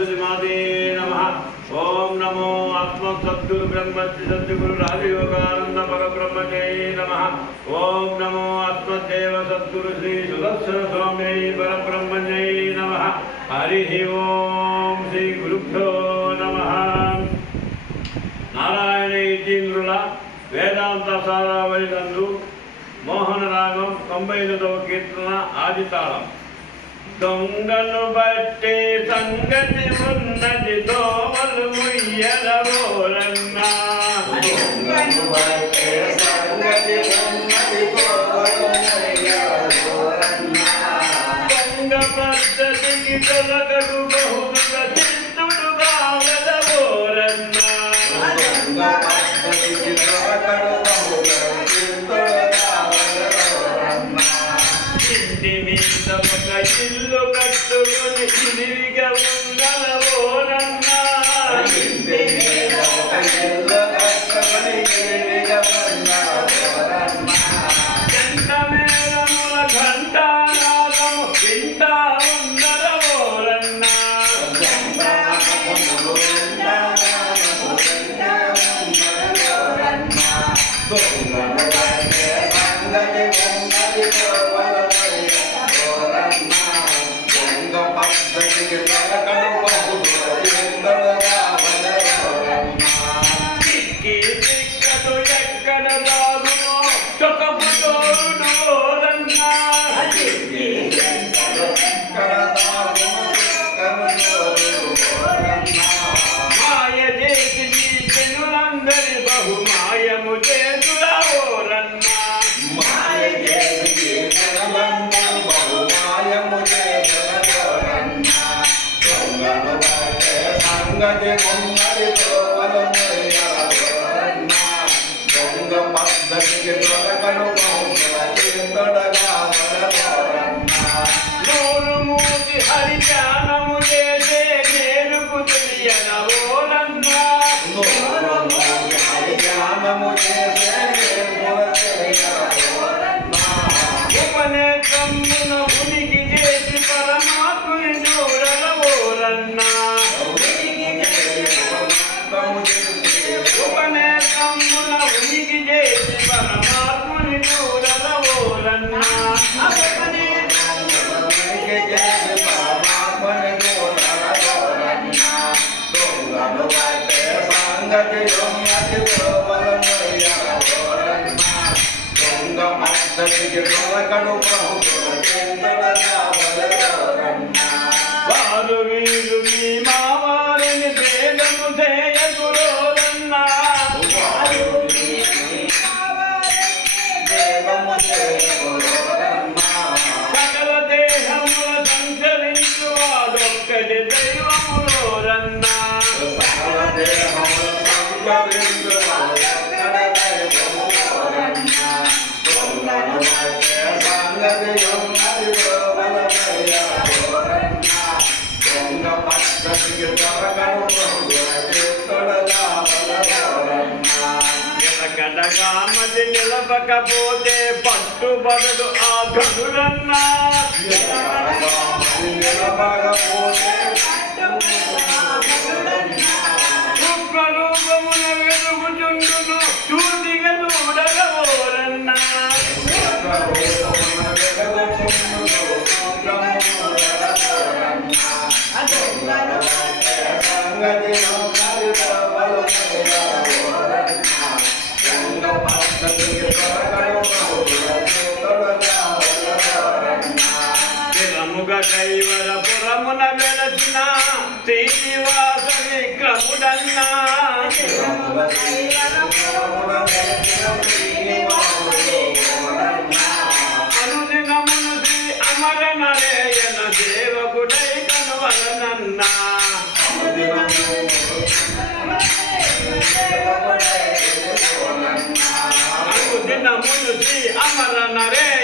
సరస్వతిమాదే నమ. ఓం నమో ఆత్మ సద్గురు బ్రహ్మ సద్గురు రాజయోగానంద పరబ్రహ్మ నమ. ఓం నమో ఆత్మదేవ సద్గురు శ్రీ సుదర్శన స్వామి పరబ్రహ్మ నమ. హరి ఓం శ్రీ గురుభ్యో నమ. నారాయణ ఇతీంద్రుల వేదాంత సారావళి నందు మోహన రాగం తొంభై ఐదవ కీర్తన ఆదితాళం. దొంగను బట్టి సంగతి ఉన్నది దోమలు దొంగను సంగతి ఉన్నది. దొంగ పద్ధతికి తొలగడు బహుముఖ చిత్తుడు కాగలవోరన్నా దొంగ పద్ధతికి దొరకడు బహుగా ఇంటి మీద ఒక ఇల్లు కట్టుకొని పద్ధతికి సంగతి వారు వీరు మీ మావారిని భేదము చేయకురోరన్నా ఎనకడగామది పట్టు పట్టుబడదు ఆ గనులన్నా శుక్రరూపమున స్థిరముగ కైవర వెలసిన శ్రీనివాస విక్రముడన్నా అనుదినమును శ్రీ అమర నరేయన దేవకుడై కనువలనన్నా. అనుదినమును శ్రీ అమర నరేయన